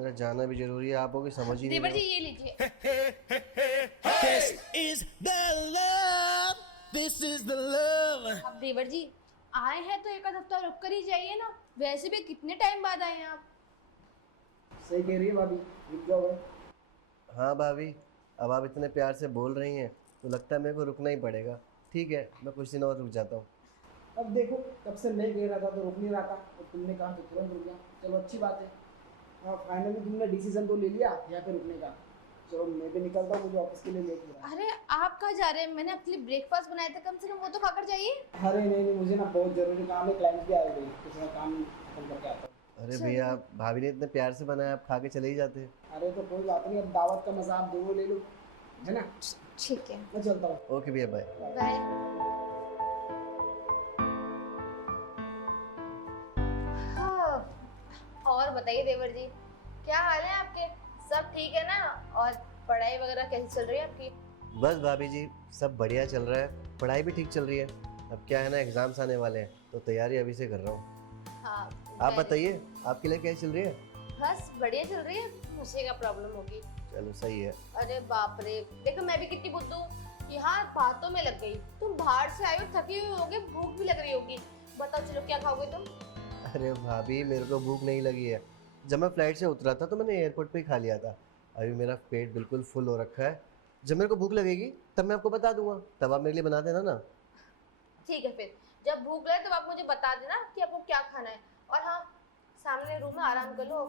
मेरा जाना भी जरूरी है, आप होगी समझ ही नहीं देवर जी रहे ये लीजिए। This is the love. This is the love. अब देवर जी आए हैं तो एक आध हफ्ता रुक कर ही जाइए ना, वैसे भी कितने टाइम बाद आए हैं आप। सही कह रही है भाभी, रुक जाओ भाई। हो। हाँ भाभी, अब आप इतने प्यार से बोल रही हैं तो लगता है मेरे को रुकना ही पड़ेगा। ठीक है, मैं कुछ दिन और रुक जाता हूँ। अब देखो, कब से मैं कह रहा था तो रुक नहीं रहा था, और तुमने कहा तो तुरंत रुक गया। चलो अच्छी बात है। हाँ, फाइनली तुमने डिसीजन तो ले लिया यहाँ पे रुकने का। चलो मैं भी निकलता हूँ, मुझे ऑफिस के लिए लेट हो रहा है। अरे आप कहाँ जा रहे हैं? मैंने आपके लिए ब्रेकफास्ट बनाया था, कम से कम वो तो खाकर जाइए। अरे नहीं, मुझे ना बहुत जरूरी काम है, क्लाइंट भी आए हुए हैं, तो थोड़ा काम खत्म करके आता हूँ। अरे भैया, भाभी ने इतने प्यार से बनाया, आप खा के चले ही जाते। अरे तो कोई बात नहीं, अब दावत का मजा आप दोनों ले लो, है ना। ठीक है, मैं चलता हूँ। ओके भैया, बाय। बाय। हाँ, और बताइए देवर जी, क्या हाल है आपके? सब ठीक है ना? और पढ़ाई वगैरह कैसी चल रही है आपकी? बस भाभी जी, सब बढ़िया चल रहा है, पढ़ाई भी ठीक चल रही है। अब क्या है ना, एग्जाम्स आने वाले हैं तो तैयारी अभी से कर रहा हूँ। हाँ, आप बताइए, आपके लिए कैसी चल रही है? बस बढ़िया चल रही है। मुझे क्या प्रॉब्लम होगी? चलो सही है। अरे बाप रे, देखो मैं भी कितनी बुद्धू हूँ, यहाँ बातों में लग गई। तुम बाहर से आए हो, थके हुए होगे, भूख भी लग रही होगी। बताओ चलो क्या खाओगे तुम? अरे भाभी, मेरे को भूख नहीं लगी है। जब मैं फ्लाइट से उतरा था तो मैंने एयरपोर्ट पे ही खा लिया था। अभी मेरा पेट बिल्कुल फुल हो रखा है। जब मेरे को भूख लगेगी तब मैं आपको बता दूंगा, तब आप मेरे लिए बना देना ना। ठीक है, फिर जब भूख लगे तब आप मुझे बता देना कि आपको क्या खाना है। और हाँ, सामने रूम में आराम कर लो,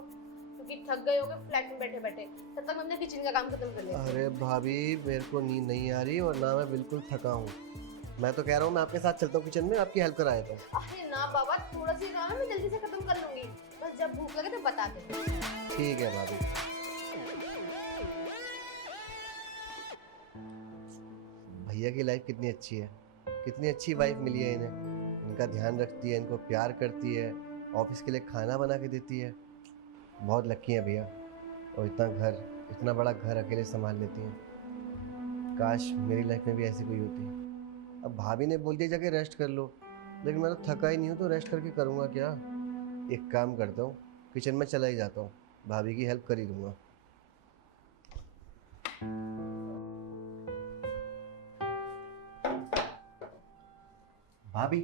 क्योंकि थक गए होगे फ्लैट में बैठे बैठे। तब तक हमने किचन का काम खत्म कर लिया। अरे भाभी, मेरे को नींद नहीं आ रही और ना मैं बिल्कुल थका हूँ। मैं तो कह रहा हूँ मैं आपके साथ चलता हूँ किचन में, आपकी हेल्प कराया था। अरे ना बाबा, थोड़ा सी काम है, मैं जल्दी से खत्म कर लूंगी। बस जब भूख लगे तो बता दे। ठीक है भाभी। भैया की लाइफ कितनी अच्छी है, कितनी अच्छी वाइफ मिली है इन्हें। इनका ध्यान रखती है, इनको प्यार करती है, ऑफिस के लिए खाना बना के देती है। बहुत लकी है भैया। और इतना बड़ा घर अकेले संभाल लेती हैं। काश मेरी लाइफ में भी ऐसी कोई होती। अब भाभी ने बोल दिया जाके रेस्ट कर लो, लेकिन मैं तो थका ही नहीं हूँ, तो रेस्ट करके करूँगा क्या। एक काम करता हूँ, किचन में चला ही जाता हूँ, भाभी की हेल्प कर ही दूँगा। भाभी,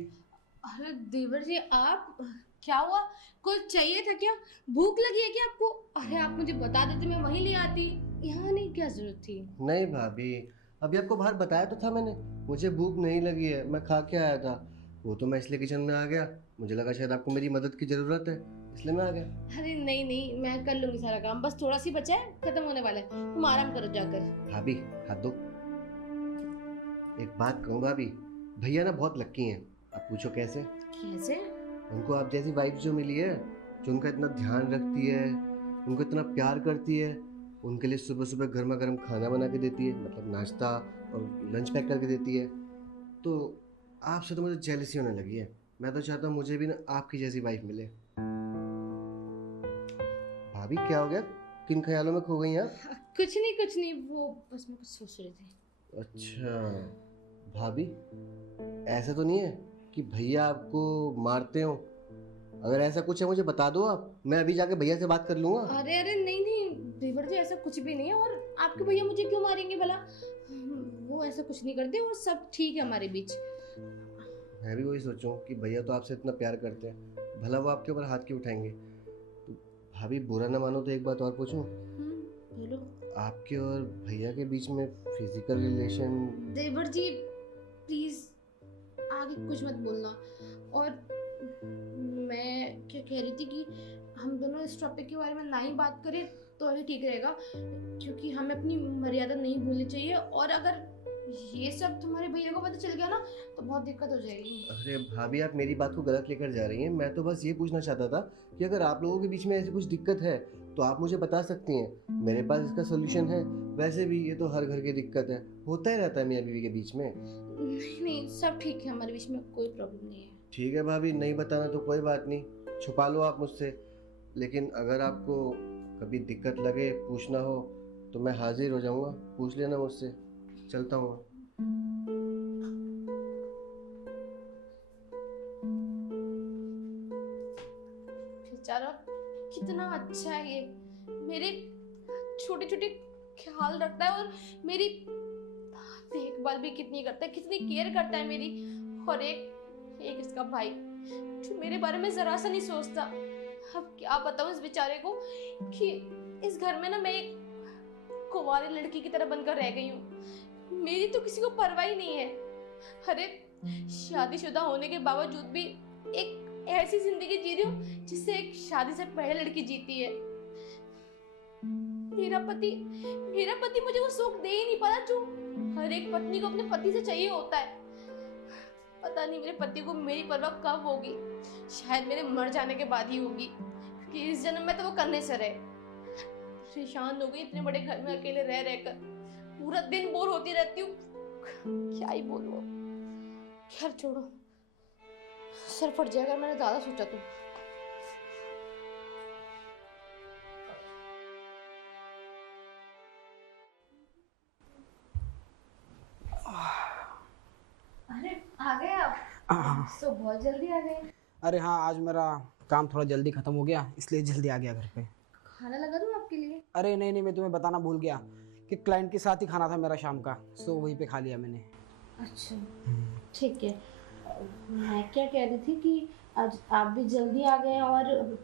अरे देवर जी, आप क्या हुआ? कुछ चाहिए था क्या? भूख लगी है क्या आपको? अरे आप मुझे बता देते, मैं वहीं ले आती। यहाँ नहीं, क्या जरूरत थी? नहीं भाभी, अभी आपको बाहर बताया तो था मैंने, मुझे भूख नहीं लगी है, मैं खा के आया था। वो तो मैं इसलिए किचन में आ गया, मुझे लगा शायद आपको मेरी मदद की ज़रूरत है, इसलिए मैं आ गया। अरे नहीं नहीं, मैं कर लूंगी सारा काम, बस थोड़ा सी बचा है, खत्म होने वाला है। तुम आराम करो जाकर। भाभी हाथ दो। एक बात कहूँ भाभी, भैया ना बहुत लक्की हैं। आप पूछो कैसे? कैसे? उनको आप जैसी वाइफ जो मिली है, जो उनका इतना ध्यान रखती है, उनको इतना प्यार करती है, उनके लिए सुबह सुबह गर्मा गर्म खाना बना के देती है, मतलब नाश्ता और लंच पैक करके देती है। तो आपसे तो मुझे जेलसी होने लगी है। मैं तो चाहता हूँ मुझे भी ना आपकी जैसी वाइफ मिले। भाभी क्या हो गया, किन ख्यालों में खो गई आप? कुछ नहीं, वो बस मैं कुछ सोच रही थी। अच्छा भाभी, ऐसा तो नहीं है कि भैया आपको मारते हो? अगर ऐसा कुछ है मुझे बता दो आप, मैं अभी जाके भैया से बात कर लूँगा। अरे अरे नहीं नहीं देवर जी, ऐसा कुछ भी नहीं है। और आपके भैया मुझे क्यों मारेंगे भला? वो ऐसा कुछ नहीं करते, वो सब ठीक है हमारे बीच। मैं भी वही सोचूं कि भैया तो आपसे इतना प्यार करते हैं, भला वो आपके ऊपर हाथ क्यों उठाएंगे। तो भाभी बुरा ना मानो तो एक बात और पूछूं, बोलो। आपके और भैया के बीच में फिजिकल रिलेशन? देवर जी प्लीज आगे कुछ मत बोलना। और मैं क्या कह रही थी कि हम दोनों इस टॉपिक के बारे में ना ही बात करें तो ही ठीक रहेगा, क्योंकि हमें अपनी मर्यादा नहीं भूलनी चाहिए। और अगर ये सब तुम्हारे भैया को पता चल गया ना तो बहुत दिक्कत हो जाएगी। अरे भाभी, आप मेरी बात को गलत लेकर जा रही हैं। मैं तो बस ये पूछना चाहता था कि अगर आप लोगों के बीच में ऐसी कुछ दिक्कत है तो आप मुझे बता सकती हैं, मेरे पास इसका सोल्यूशन है। वैसे भी ये तो हर घर की दिक्कत है, होता ही रहता है मियाँ बीवी के बीच में। नहीं नहीं, सब ठीक है, हमारे बीच में कोई प्रॉब्लम नहीं है। ठीक है भाभी, नहीं बताना तो कोई बात नहीं, छुपा लो आप मुझसे। लेकिन अगर आपको कभी दिक्कत लगे, पूछना हो तो मैं हाजिर हो जाऊंगा, पूछ लेना मुझसे। चलता हूँ। बेचारा कितना अच्छा है ये, मेरे छोटे छोटे ख्याल रखता है और मेरी देखभाल भी कितनी करता है, कितनी केयर करता है मेरी। और एक इसका भाई जो मेरे बारे में जरा सा नहीं सोचता। अब क्या बताऊं इस बेचारे को कि इस घर में ना मैं एक कुंवारी लड़की की तरह बनकर रह गई हूँ। मेरी तो किसी को परवाह ही नहीं है। अरे शादीशुदा होने के बावजूद भी एक ऐसी जिंदगी जी रही हूँ जिससे एक शादी से पहले लड़की जीती है। मेरा पति मुझे वो सुख दे ही नहीं पाता जो हर एक पत्नी को अपने पति से चाहिए होता है। पता नहीं मेरे पति को मेरी परवाह कब होगी, शायद मेरे मर जाने के बाद ही होगी, कि इस जन्म में तो वो करने से रहे। परेशान हो गई इतने बड़े घर में अकेले रह रहकर, पूरा दिन बोर होती रहती हूँ। क्या ही बोलूं। खैर छोड़ो, सर फट जाएगा, मैंने ज्यादा सोचा तो। अरे आ गए आप? हाँ। तो बहुत जल्दी आ गए। अरे हाँ, आज मेरा काम थोड़ा जल्दी खत्म हो गया, इसलिए जल्दी आ गया घर पे। खाना लगा दूं आपके लिए? अरे नहीं, मैं तुम्हें बताना भूल गया कि क्लाइंट के साथ ही खाना था मेरा शाम का, सो वहीं पे खा लिया मैंने। अच्छा ठीक है। मैं क्या कह रही थी कि आज आप भी जल्दी आ गए और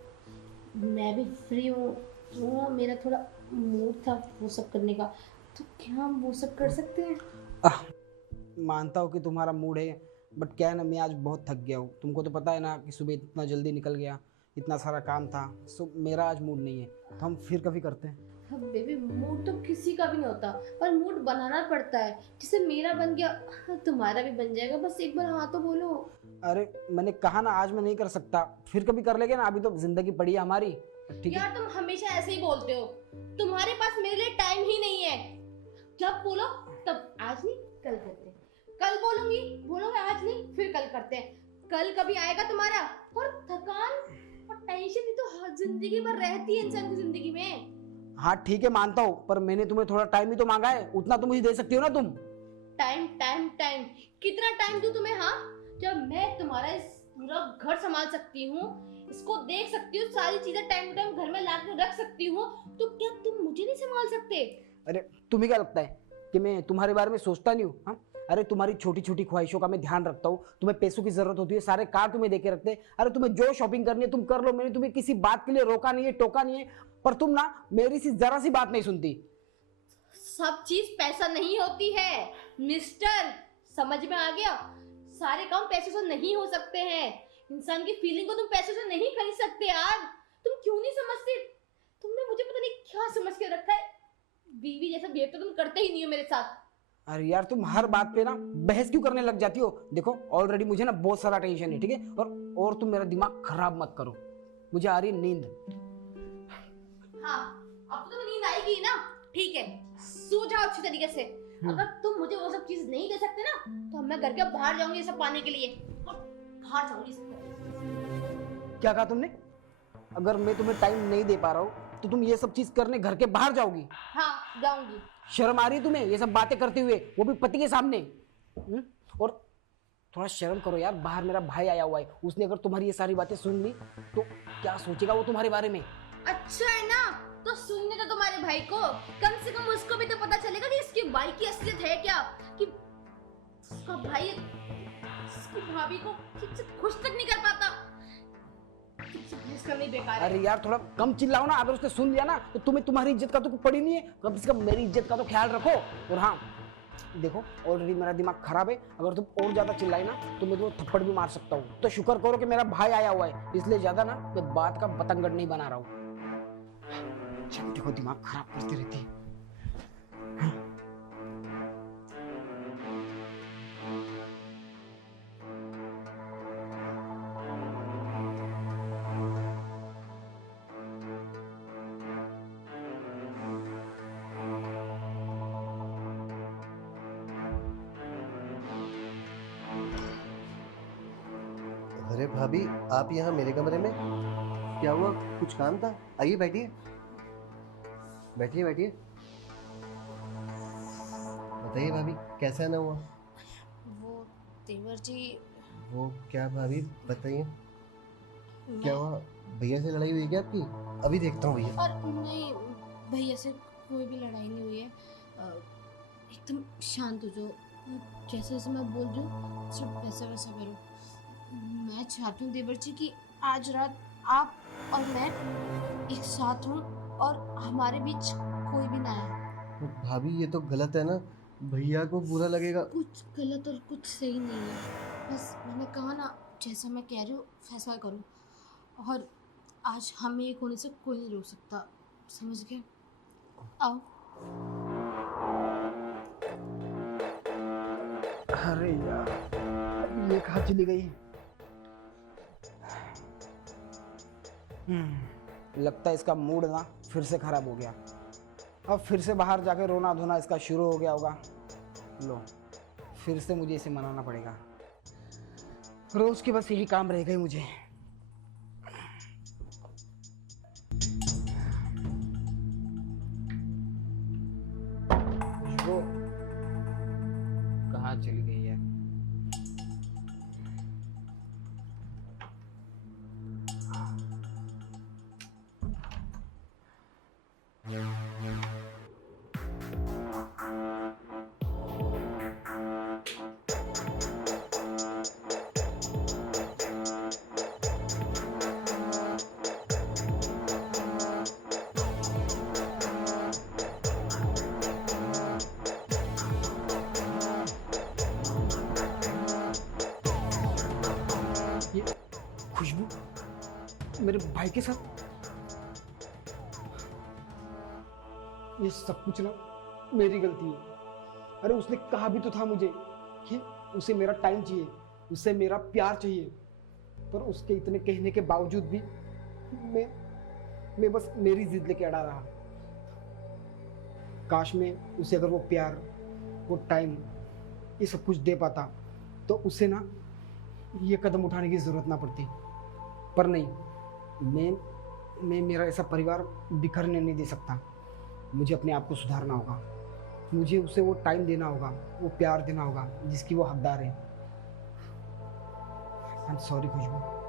मैं भी फ्री हूँ, तो मेरा थोड़ा मूड था वो सब करने का, तो क्या हम वो सब कर सकते हैं? मानता हूँ कि तुम्हारा मूड है, बट क्या है ना, मैं आज बहुत थक गया हूँ। तुमको तो पता है ना कि सुबह इतना जल्दी निकल गया, इतना सारा काम था, सो मेरा आज मूड नहीं है, तो हम फिर कभी करते हैं। अब बेबी मूड तो किसी का भी नहीं होता, पर मूड बनाना पड़ता है। जैसे मेरा बन गया, तुम्हारा भी बन जाएगा, बस एक बार हाँ तो बोलो। अरे मैंने कहा ना, आज मैं नहीं कर सकता, फिर कभी कर लेंगे ना, अभी तो जिंदगी पड़ी है हमारी। ठीक है यार तुम हमेशा ऐसे ही बोलते हो, तुम्हारे पास मेरे लिए टाइम ही नहीं है। जब बोलो तब आज नहीं कल करते हैं, कल बोलोगे आज नहीं, फिर कल करते हैं। कल कभी आएगा तुम्हारा? और थकान और टेंशन भी तो हर जिंदगी भर रहती है इंसान की जिंदगी में। हाँ ठीक है, मानता हूँ, पर मैंने तुम्हें थोड़ा टाइम ही तो मांगा है, उतना तो मुझे दे सकती हो ना तुम। टाइम टाइम टाइम कितना टाइम दूं तुम्हें? हाँ, जब मैं तुम्हारा इस पूरा घर संभाल सकती हूँ, इसको देख सकती हूँ, सारी चीजें टाइम टू टाइम घर में ला के रख सकती हूँ, तो क्या तुम मुझे नहीं संभाल सकते? अरे तुम्हें क्या लगता है कि मैं तुम्हारे बारे में सोचता नहीं हूँ? हाँ, अरे तुम्हारी छोटी छोटी ख्वाहिशों का मैं ध्यान रखता हूँ। तुम्हें पैसों की जरूरत होती है, सारे कार तुम्हें देके रखते हैं। अरे तुम्हें जो शॉपिंग करनी है तुम कर लो, मैंने तुम्हें किसी बात के लिए रोका नहीं है, टोका नहीं है, पर तुम ना मेरी सी जरा सी बात नहीं सुनती। सब चीज पैसा नहीं होती है मिस्टर, समझ में आ गया? सारे काम पैसे से नहीं हो सकते हैं। इंसान की फीलिंग को तुम पैसे से नहीं खरीद सकते यार। तुम क्यों नहीं समझते? तुमने मुझे पता नहीं क्या समझ के रखा है। बीवी जैसा बिहेव तो तुम करते ही नहीं हो मेरे साथ। अरे यार, तुम हर बात पे ना बहस क्यों करने लग जाती हो? देखो ऑलरेडी मुझे ना बहुत सारा टेंशन है, ठीक है? और तुम मेरा दिमाग खराब मत करो, मुझे आ रही है नींद। हाँ, अब तो नींद आएगी ना, ठीक है, सो जाओ अच्छी तरीके से। अगर तुम मुझे वो सब चीज नहीं दे सकते ना, तो मैं घर के बाहर जाऊंगी ये सब पाने के लिए, और बाहर जाऊंगी। क्या कहा तुमने? अगर मैं तुम्हें टाइम नहीं दे पा रहा हूँ तो तुम ये सब चीज करने घर के बाहर जाओगी? हाँ जाऊंगी। शर्म आ रही है तुम्हें ये सब बातें करते हुए, वो भी पति के सामने? और थोड़ा शर्म करो यार, बाहर मेरा भाई आया हुआ है, उसने अगर तुम्हारी ये सारी बातें सुन ली तो क्या सोचेगा वो तुम्हारे बारे में? अच्छा है ना, तो सुनने तो तुम्हारे भाई को, कम से कम उसको भी तो पता चलेगा कि इसके भाई की असलियत है क्या, कि उसका भाई उसकी भाभी को ठीक से खुश तक नहीं कर पाता। करनी बेकार है। अरे यार थोड़ा कम चिल्लाओ ना, अगर उसने सुन लिया ना तो तुम्हें तुम्हारी इज्जत का तो कुछ पड़ी नहीं है, कम से कम मेरी इज्जत का तो ख्याल रखो। और हाँ देखो, ऑलरेडी मेरा दिमाग खराब है, अगर तुम और ज्यादा चिल्लाई ना तो मैं तुम्हें थप्पड़ भी मार सकता हूँ। तो शुक्र करो कि मेरा भाई आया हुआ है, इसलिए ज्यादा ना मैं बात का बतंगड़ नहीं बना रहा हूँ। देखो दिमाग खराब करती रहती है। अरे भाभी, आप यहाँ मेरे कमरे में? क्या हुआ, कुछ काम था? आइए बैठिए बैठिए बैठिए। बताइए भाभी, कैसा ना हुआ? वो तेवर जी, वो क्या भाभी, बताइए क्या हुआ? भैया से लड़ाई हुई क्या आपकी? अभी देखता हूँ भैया। और नहीं भैया से कोई भी लड़ाई नहीं हुई है, एकदम शांत हो जाओ, जैसे जैसे मैं बोल रही हूँ सिर्फ वैसा वैसा करो। मैं चाहती हूँ देवर जी कि आज रात आप और मैं एक साथ हों और हमारे बीच कोई भी ना आए। बट भाभी ये तो गलत है ना, भैया को बुरा लगेगा। कुछ गलत और कुछ सही नहीं है, बस मैंने कहा ना जैसा मैं कह रही हूँ फैसला करो, और आज हमें एक होने से कोई नहीं रोक सकता, समझ गए? आओ। अरे यार, ये कहाँ चली गई? लगता है इसका मूड ना फिर से खराब हो गया। अब फिर से बाहर जाके रोना धोना इसका शुरू हो गया होगा। लो, फिर से मुझे इसे मनाना पड़ेगा। रोज के बस यही काम रह गए मुझे। खुशबू कहाँ चली गई है? ये खुशबू मेरे भाई के साथ? ये सब कुछ ना मेरी गलती है। अरे उसने कहा भी तो था मुझे कि उसे मेरा टाइम चाहिए, उसे मेरा प्यार चाहिए, पर उसके इतने कहने के बावजूद भी मैं बस मेरी जिद लेके अड़ा रहा। काश में उसे अगर वो प्यार, वो टाइम, ये सब कुछ दे पाता तो उसे ना ये कदम उठाने की ज़रूरत ना पड़ती। पर नहीं, मैं मेरा ऐसा परिवार बिखरने नहीं दे सकता। मुझे अपने आप को सुधारना होगा। मुझे उसे वो टाइम देना होगा, वो प्यार देना होगा जिसकी वो हकदार है। I am sorry Khushboo.